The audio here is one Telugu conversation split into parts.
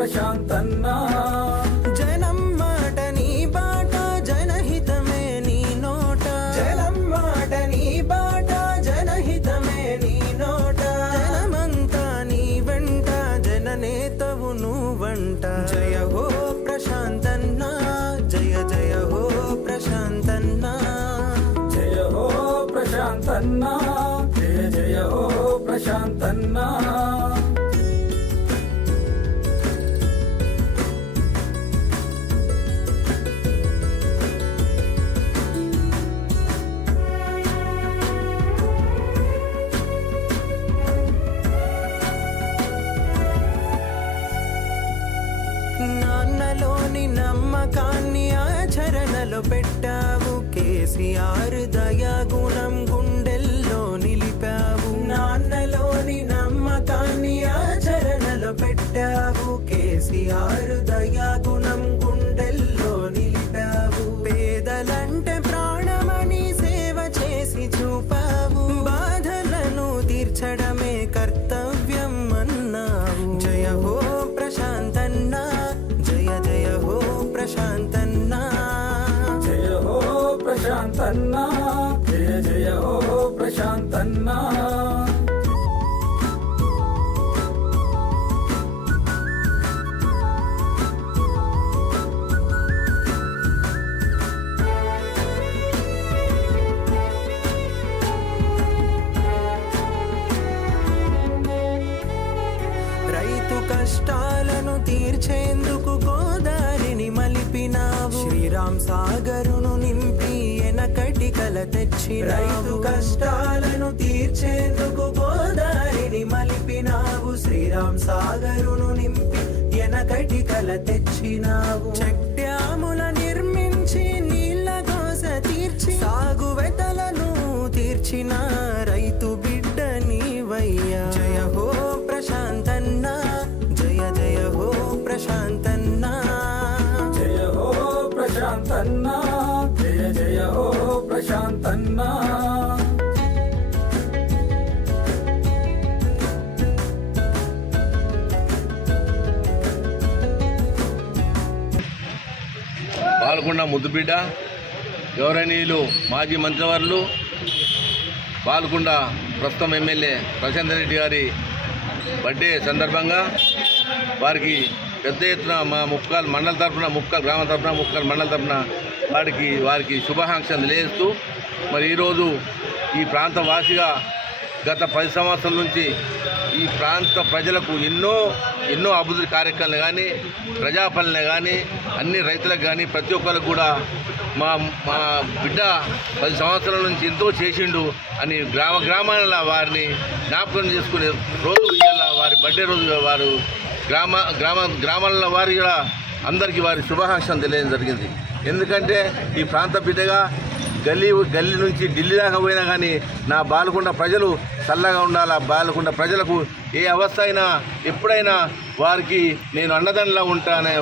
ప్రశాంతన్నా జనం మాట నీ బాట జనహితమే నీ నోట జనం మాట నీ బాట జనహితమే నీ నోట జనమంతా నీ వెంట జననేతవు నువ్వంట జయ హో ప్రశాంతన్నా జయ జయ హో ప్రశాంతన్నా జయ హో ప్రశాంతన్నా జయ జయ హో ప్రశాంతన్నా నాన్నలోని నమ్మకాన్ని ఆచరణలో పెట్టావు కేసీఆర్ దయాగుణం గుండెల్లో నిలిపావు నాన్నలోని నమ్మకాన్ని ఆచరణలో పెట్టావు కేసీఆర్ దయాగుణం గుండెల్లో నిలిపావు పేదలంటే ప్రాణమని సేవ చేసి చూపావు బాధలను తీర్చడమే కర్తవ్యం అన్నావు జయ హో ప్రశాంతన్నా జయ జయ హో ప్రశాంతన్నా జయ హో ప్రశాంతన్నా జయ జయ హో ప్రశాంతన్నా రైతు కష్టాలను తీర్చేందుకు గోదారిని మలిపినావు శ్రీరామ్ సాగరును నింపి ఎనకటి కల తెచ్చి రైతు కష్టాలను తీర్చేందుకు గోదారిని మలిపినావు శ్రీరామ్ సాగరును నింపి ఎనకటి కల తెచ్చినావు చెక్ డ్యాముల నిర్మించి నీళ్ళ కోస తీర్చి సాగు వెతలను తీర్చిన రైతు బిడ్డ నీవయ్యా జయ హో ప్రశాంతన్నా జయ జయ హో ప్రశాంతన్నా జయ హో ప్రశాంతన్నా జయ జయ హో ప్రశాంతన్నా పాల్గొండ ముద్దుబిడ్డ గౌరవనీయులు మాజీ మంత్రివర్యులు పాల్గొండ ప్రస్తుతం ఎమ్మెల్యే ప్రశాంత్ రెడ్డి గారి బర్త్డే సందర్భంగా వారికి పెద్ద ఎత్తున మా ముప్కాల్ మండల తరఫున ముప్కాల్ గ్రామ తరఫున ముప్కాల్ మండల తరఫున వారికి శుభాకాంక్షలు తెలియజేస్తూ మరి ఈరోజు ఈ ప్రాంత వాసిగా గత 10 సంవత్సరాల నుంచి ఈ ప్రాంత ప్రజలకు ఎన్నో అభివృద్ధి కార్యక్రమాలు కానీ ప్రజాపాలన కానీ అన్ని రైతులకు కానీ ప్రతి ఒక్కరికి కూడా మా బిడ్డ 10 సంవత్సరాల నుంచి ఎంతో చేసిండు అని గ్రామాల వారిని జ్ఞాపకం చేసుకునే రోజు ఇవాళ వారి బర్త్డే రోజు వారు గ్రామాల వారి కూడా అందరికీ వారి శుభాకాంక్షలు తెలియడం జరిగింది. ఎందుకంటే ఈ ప్రాంత బిడ్డగా గల్లీ నుంచి ఢిల్లీ దాకా పోయినా కానీ నా బాలకొండ ప్రజలు చల్లగా ఉండాలి. బాలకొండ ప్రజలకు ఏ అవస్థ అయినా ఎప్పుడైనా వారికి నేను అండదండలా ఉంటానే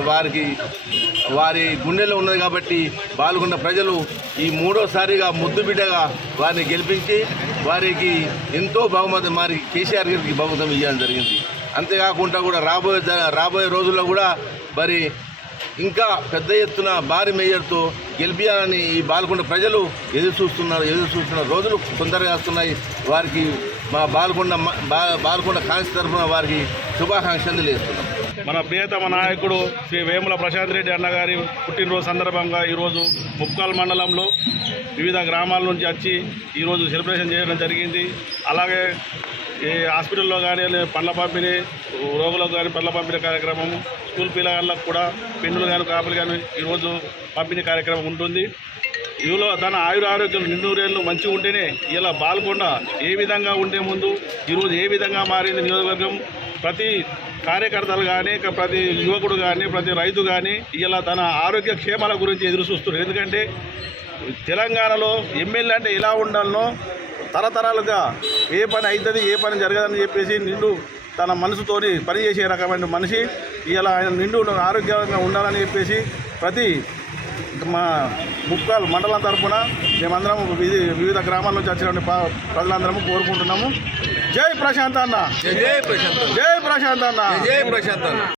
వారి గుండెలో ఉన్నది. కాబట్టి బాలకొండ ప్రజలు ఈ 3వసారిగా ముద్దు బిడ్డగా వారిని గెలిపించి వారికి ఎంతో బహుమతి మరి కేసీఆర్ గారికి బహుమతం ఇవ్వడం జరిగింది. అంతేకాకుండా కూడా రాబోయే రోజుల్లో కూడా మరి ఇంకా పెద్ద ఎత్తున భారీ మేజర్తో గెలిపించాలని ఈ బాలకొండ ప్రజలు ఎదురు చూస్తున్న రోజులు తొందరగా వస్తున్నాయి. వారికి మా బాలకొండ కాంగ్రెస్ తరఫున వారికి శుభాకాంక్షలు తెలియజేస్తున్నాం. మన ప్రియతమ నాయకుడు శ్రీ వేముల ప్రశాంత్ రెడ్డి అన్నగారి పుట్టినరోజు సందర్భంగా ఈరోజు ముప్కాల్ మండలంలో వివిధ గ్రామాల నుంచి వచ్చి ఈరోజు సెలబ్రేషన్ చేయడం జరిగింది. అలాగే ఈ హాస్పిటల్లో కానీ పండ్ల పంపిణీ, రోగులకు కానీ పండ్ల పంపిణీ కార్యక్రమము, స్కూల్ పిల్లగాళ్ళకు కూడా పెన్నులు కానీ కాపులు కానీ ఈరోజు పంపిణీ కార్యక్రమం ఉంటుంది. ఇవిలో తన ఆరోగ్యం నిన్నూరేళ్ళు మంచిగా ఉంటేనే ఇలా బాలకొండ ఏ విధంగా ఉండే ముందు ఈరోజు ఏ విధంగా మారింది నియోజకవర్గం. ప్రతి కార్యకర్తలు కానీ ప్రతి యువకుడు కానీ ప్రతి రైతు కానీ ఇలా తన ఆరోగ్య క్షేమాల గురించి ఎదురు చూస్తున్నారు. ఎందుకంటే తెలంగాణలో ఎమ్మెల్యే అంటే ఎలా ఉండాలనో తరతరాలుగా ఏ పని అవుతుంది ఏ పని జరగదని చెప్పేసి నిండు తన మనసుతోని పనిచేసే రకమైన మనిషి. ఇలా ఆయన నిండు ఆరోగ్యంగా ఉండాలని చెప్పేసి ప్రతి మా ముప్కాల్ మండలం తరఫున మేమందరం వివిధ గ్రామాల నుంచి వచ్చిన ప్రజలందరము కోరుకుంటున్నాము. జై ప్రశాంత్ అన్న, జై ప్రశాంత్, జై ప్రశాంత్ అన్న, జై ప్రశాంత్ అన్న.